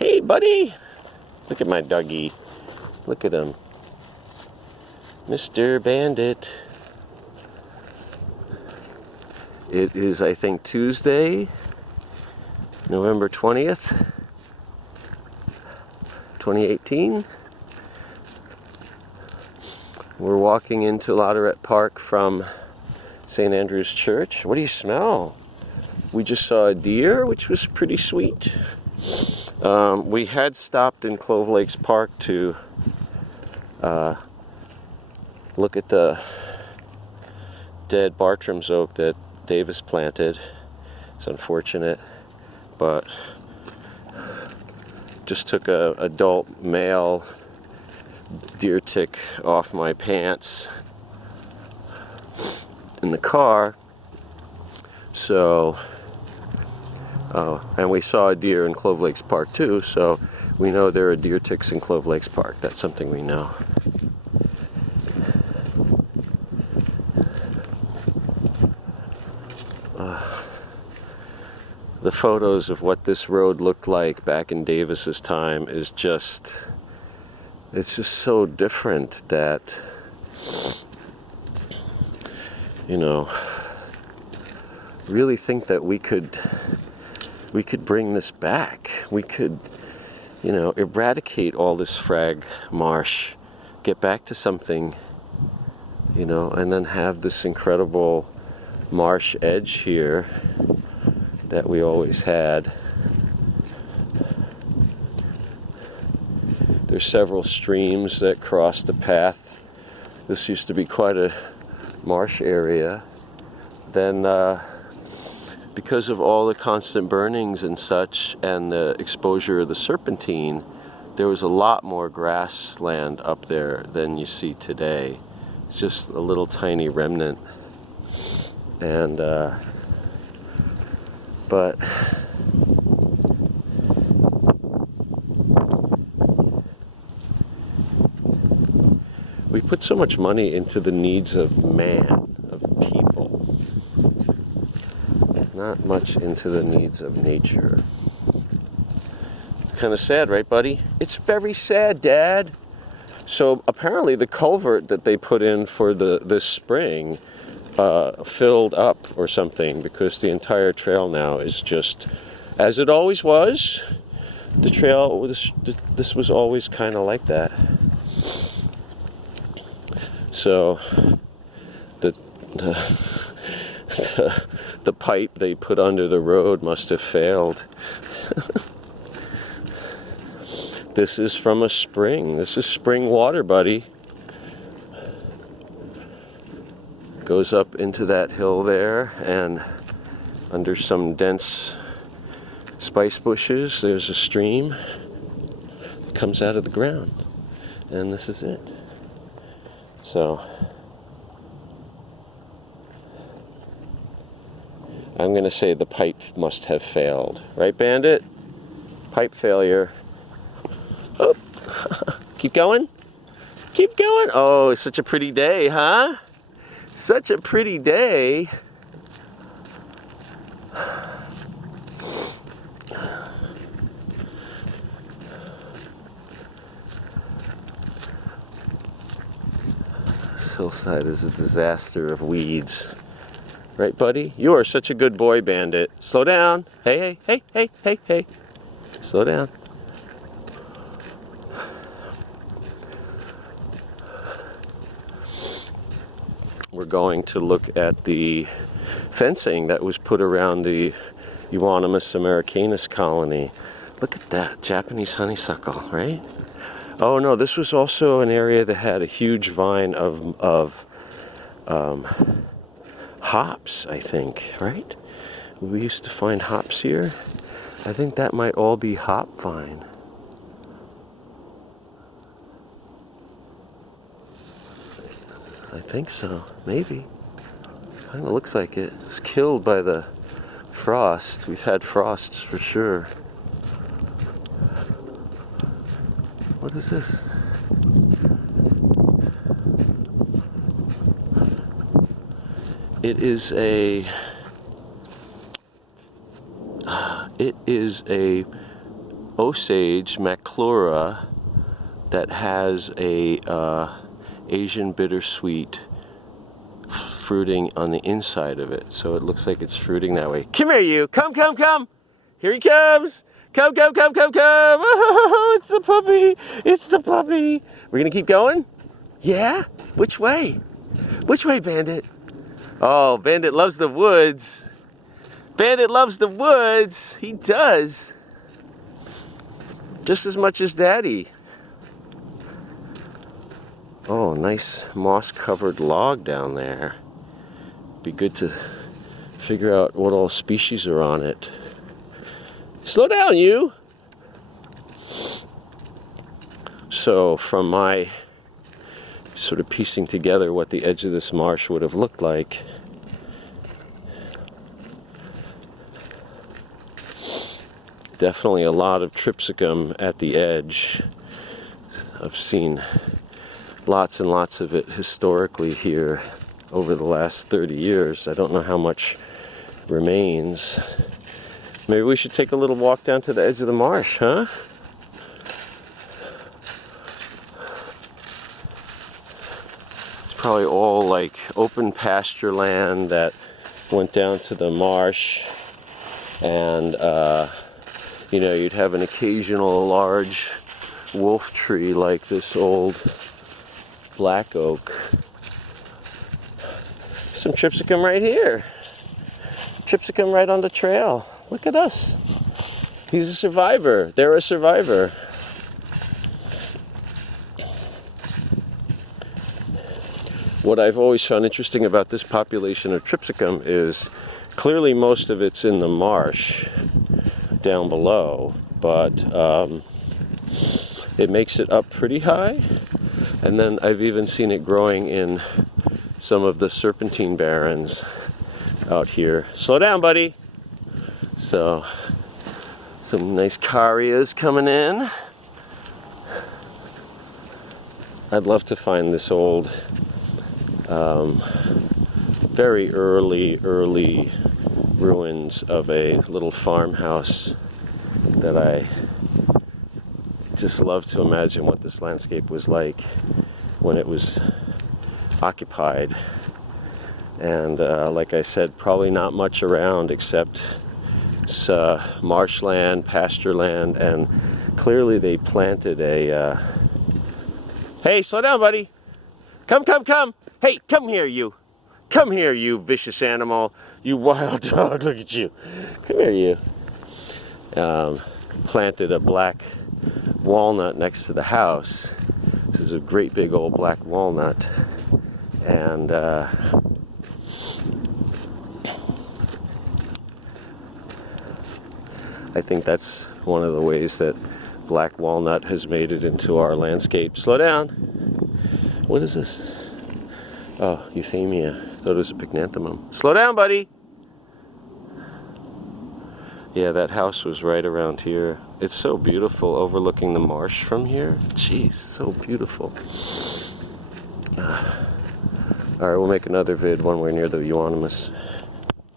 Hey, buddy. Look at my doggy. Look at him. Mr. Bandit. It is, I think, Tuesday, November 20th, 2018. We're walking into LaTourette Park from St. Andrew's Church. What do you smell? We just saw a deer, which was pretty sweet. We had stopped in Clove Lakes Park to look at the dead Bartram's oak that Davis planted. It's unfortunate, but just took a adult male deer tick off my pants in the car. So, and we saw a deer in Clove Lakes Park too, so we know there are deer ticks in Clove Lakes Park. That's something we know. The photos of what this road looked like back in Davis's time is just, it's just so different that, you know, really think that we could bring this back. We could, you know, eradicate all this frag marsh, get back to something, you know, and then have this incredible marsh edge here that we always had. There's several streams that cross the path. This used to be quite a marsh area. Then because of all the constant burnings and such and the exposure of the serpentine, there was a lot more grassland up there than you see today. It's just a little tiny remnant. And but we put so much money into the needs of man, of people, not much into the needs of nature. It's kind of sad, right, buddy? It's very sad, Dad. So apparently the culvert that they put in for this spring filled up or something, because the entire trail now is just as it always was. The trail, this was always kind of like that. So the pipe they put under the road must have failed. This is from a spring. This is spring water, buddy. Goes up into that hill there, and under some dense spice bushes there's a stream that comes out of the ground, and this is it. So I'm gonna say the pipe must have failed, right, Bandit? Pipe failure. Oh. Keep going, keep going. Oh, it's such a pretty day, huh? Such a pretty day. This hillside is a disaster of weeds. Right, buddy? You are such a good boy, Bandit. Slow down. Hey, hey, hey, hey, hey, hey. Slow down. We're going to look at the fencing that was put around the Euonymus americanus colony. Look at that, Japanese honeysuckle, right? Oh no, this was also an area that had a huge vine of hops, I think, right? We used to find hops here. I think that might all be hop vine. I think so, maybe. Kind of looks like it. It was killed by the frost. We've had frosts for sure. What is this? It is a Osage maclura that has a Asian bittersweet fruiting on the inside of it. So it looks like it's fruiting that way. Come here, you. Come, come, come. Here he comes. Come, come, come, come, come. Oh, it's the puppy. It's the puppy. We're going to keep going? Yeah? Which way? Which way, Bandit? Oh, Bandit loves the woods. Bandit loves the woods. He does. Just as much as Daddy. Oh, nice moss-covered log down there. Be good to figure out what all species are on it. Slow down, you! So, from my sort of piecing together what the edge of this marsh would have looked like, definitely a lot of tripsicum at the edge. I've seen lots and lots of it historically here over the last 30 years. I don't know how much remains. Maybe we should take a little walk down to the edge of the marsh, huh? It's probably all like open pasture land that went down to the marsh, and you know, you'd have an occasional large wolf tree like this old black oak. Some tripsicum right here. Tripsicum right on the trail. Look at us. He's a survivor. They're a survivor. What I've always found interesting about this population of tripsicum is clearly most of it's in the marsh down below, but it makes it up pretty high. And then I've even seen it growing in some of the serpentine barrens out here. Slow down, buddy. So, some nice carias coming in. I'd love to find this old, very early ruins of a little farmhouse that I just love to imagine what this landscape was like when it was occupied. And like I said, probably not much around except marshland, pasture land, and clearly they planted a... Hey, slow down, buddy. Come, come, come. Hey, come here, you. Come here, you vicious animal. You wild dog, look at you. Come here, you. Planted a black walnut next to the house. This is a great big old black walnut. And I think that's one of the ways that black walnut has made it into our landscape. Slow down. What is this? Oh, euthymia. Thought it was a pycnanthemum. Slow down, buddy. Yeah, that house was right around here. It's so beautiful overlooking the marsh from here. Jeez, so beautiful. Alright, we'll make another vid when we're near the euonymus.